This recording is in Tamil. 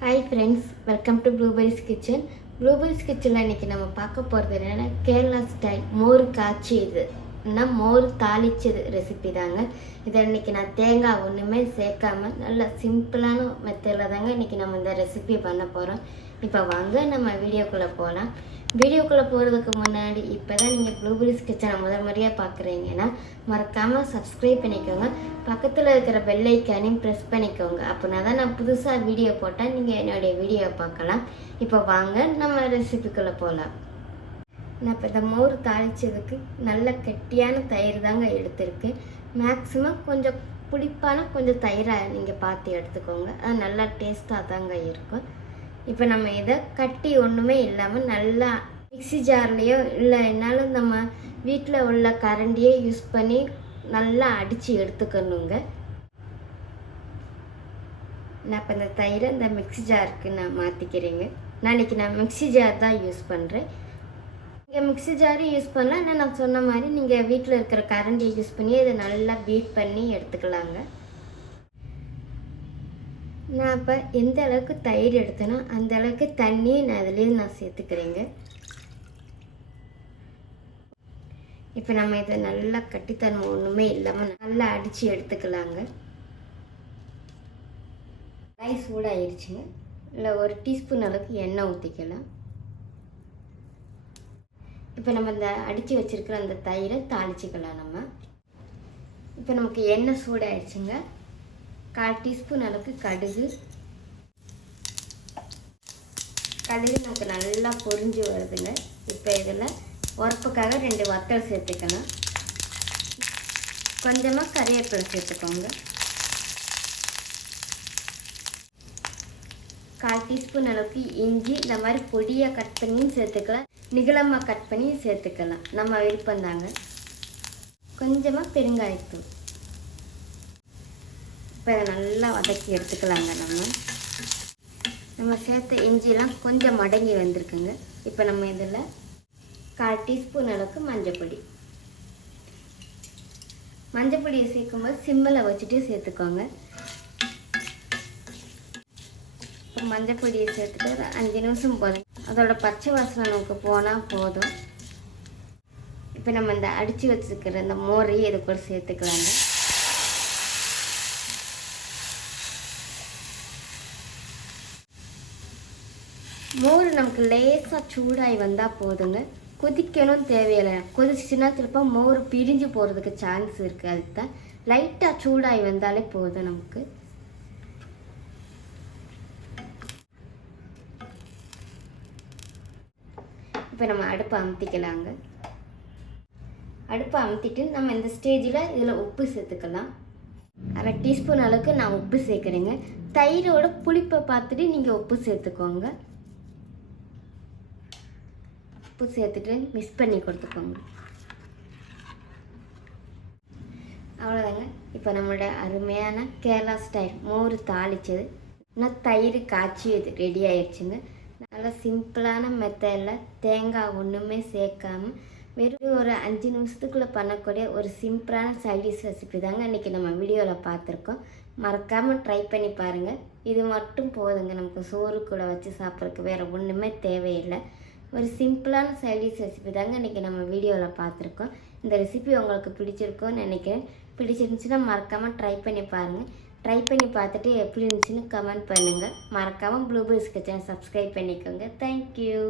Hi friends, welcome to blueberries kitchen. Blueberries கிச்சனில் இன்றைக்கி நம்ம பார்க்க போகிறது என்னென்னா கேரளா ஸ்டைல் மோர் காய்ச்சி இதுனா மோர் தாளிச்சது ரெசிபி தாங்க. இதை இன்றைக்கி நான் தேங்காய் ஒன்றுமே சேர்க்காமல் நல்ல சிம்பிளான மெத்தடில் தாங்க இன்றைக்கி நம்ம இந்த ரெசிபி பண்ண போகிறோம். இப்போ வாங்க நம்ம வீடியோக்குள்ளே போகலாம். வீடியோக்குள்ளே போகிறதுக்கு முன்னாடி இப்போ தான் நீங்கள் ப்ளூபெரிஸ் கிச்சனை முறையாக பார்க்குறீங்கன்னா மறக்காமல் சப்ஸ்கிரைப் பண்ணிக்கோங்க. பக்கத்தில் இருக்கிற பெல் ஐக்கானையும் ப்ரெஸ் பண்ணிக்கோங்க. அப்படின்னா தான் நான் புதுசாக வீடியோ போட்டால் நீங்கள் என்னுடைய வீடியோ பார்க்கலாம். இப்போ வாங்க நம்ம ரெசிபிக்குள்ளே போகலாம். நான் இப்போ இந்த மோர் தாளித்ததுக்கு நல்ல கெட்டியான தயிர் தாங்க எடுத்திருக்கேன். மேக்ஸிமம் கொஞ்சம் புளிப்பான கொஞ்சம் தயிராக நீங்கள் பார்த்து எடுத்துக்கோங்க. அது நல்லா டேஸ்ட்டாக தாங்க இருக்கும். இப்போ நம்ம இதை கட்டி ஒன்றுமே இல்லாமல் நல்லா மிக்ஸி ஜார்லேயோ இல்லை என்னாலும் நம்ம வீட்டில் உள்ள கரண்டியே யூஸ் பண்ணி நல்லா அடித்து எடுத்துக்கணுங்க. நான் இப்போ இந்த தயிரை இந்த மிக்ஸி ஜாருக்கு நான் மாற்றிக்கிறேங்க. நாளைக்கு நான் மிக்ஸி ஜார் தான் யூஸ் பண்ணுறேன். நீங்கள் மிக்ஸி ஜாரும் யூஸ் பண்ணலாம், இல்லை நான் சொன்ன மாதிரி நீங்கள் வீட்டில் இருக்கிற கரண்டியை யூஸ் பண்ணி இதை நல்லா பீட் பண்ணி எடுத்துக்கலாங்க. நான் இப்போ எந்த அளவுக்கு தயிர் எடுத்தேனோ அந்த அளவுக்கு தண்ணியை நான் அதுலேயே நான் சேர்த்துக்கிறேங்க. இப்போ நம்ம இதை நல்லா கட்டித்தன்மை ஒன்றுமே இல்லாமல் நல்லா அடித்து எடுத்துக்கலாங்க. கடாய் சூடாகிடுச்சுங்க. இல்லை ஒரு டீஸ்பூன் அளவுக்கு எண்ணெய் ஊற்றிக்கலாம். இப்போ நம்ம இந்த அடித்து வச்சுருக்கிற அந்த தயிரை தாளிச்சிக்கலாம். நம்ம இப்போ நமக்கு எண்ணெய் சூடாகிடுச்சுங்க. 1/4 டீஸ்பூன் அளவுக்கு கடுகு நமக்கு நல்லா பொரிஞ்சு வருதுங்க. இப்போ இதில் உரப்புக்காக 2 வத்தல் சேர்த்துக்கலாம். கொஞ்சமாக கறிவேப்பிலை சேர்த்துக்கோங்க. 1/4 டீஸ்பூன் அளவுக்கு இஞ்சி இந்த மாதிரி பொடியாக கட் பண்ணியும் சேர்த்துக்கலாம், நிகழமாக கட் பண்ணி சேர்த்துக்கலாம், நம்ம விருப்பம் தாங்க. கொஞ்சமாக பெருங்காயத்தூள். இப்போ இதை நல்லா வதக்கி எடுத்துக்கலாங்க. நம்ம சேர்த்த இஞ்சிலாம் கொஞ்சம் மடங்கி வந்திருக்குங்க. இப்போ நம்ம இதில் 1/4 டீஸ்பூன் அளவுக்கு மஞ்சப்பொடியை சேர்க்கும்போது சிம்மில் வச்சுட்டு சேர்த்துக்கோங்க. இப்போ மஞ்சப்பொடியை சேர்த்துட்டு ஒரு 5 நிமிஷம் போதும். அதோட பச்சை வாசனை நமக்கு போனால் போதும். இப்போ நம்ம இந்த அடித்து வச்சுருக்கிற இந்த மோரையும் இது கூட சேர்த்துக்கலாங்க. மோர் நமக்கு லேசாக சூடாகி வந்தால் போதுங்க. கொதிக்கணும் தேவையில்லை. கொதிச்சுன்னா திருப்ப மோர் பிரிஞ்சு போகிறதுக்கு சான்ஸ் இருக்குது. அதுக்கு தான் லைட்டாக சூடாகி வந்தாலே போதும் நமக்கு. இப்போ நம்ம அடுப்பை அமுத்திக்கலாங்க. அடுப்பை அமுத்திட்டு நம்ம இந்த ஸ்டேஜில் இதில் உப்பு சேர்த்துக்கலாம். 1/2 டீஸ்பூன் அளவுக்கு நான் உப்பு சேர்க்குறேங்க. தயிரோட புளிப்பை பார்த்துட்டு நீங்கள் உப்பு சேர்த்துக்கோங்க. உப்பு சேர்த்துட்டு மிக்ஸ் பண்ணி கொடுத்துக்கோங்க. அவ்வளோதாங்க. இப்போ நம்மளோட அருமையான கேரளா ஸ்டைல் மோர் தாளித்தது நான் தயிர் காய்ச்சி இது ரெடி ஆயிடுச்சுங்க. நல்லா சிம்பிளான மெத்தடில் தேங்காய் ஒன்றுமே சேர்க்காமல் வெறும் ஒரு 5 நிமிஷத்துக்குள்ளே பண்ணக்கூடிய ஒரு சிம்பிளான சைடிஷ் ரெசிபி தாங்க இன்றைக்கி நம்ம வீடியோவில் பார்த்துருக்கோம். மறக்காமல் ட்ரை பண்ணி பாருங்கள். இது மட்டும் போதுங்க. நமக்கு சோறு கூட வச்சு சாப்பிட்றதுக்கு வேறு ஒன்றுமே தேவையில்லை. ஒரு சிம்பிளான சைடிஷ் ரெசிபி தாங்க இன்றைக்கி நம்ம வீடியோவில் பார்த்துருக்கோம். இந்த ரெசிபி உங்களுக்கு பிடிச்சிருக்கோன்னு நினைக்கிறேன். பிடிச்சிருந்துச்சுன்னா மறக்காமல் ட்ரை பண்ணி பாருங்கள். ட்ரை பண்ணி பார்த்துட்டு எப்படி இருந்துச்சுன்னு கமெண்ட் பண்ணுங்கள். மறக்காமல் ப்ளூபெரிஸ் கிச்சனை சப்ஸ்கிரைப் பண்ணிக்கோங்க. தேங்க்யூ.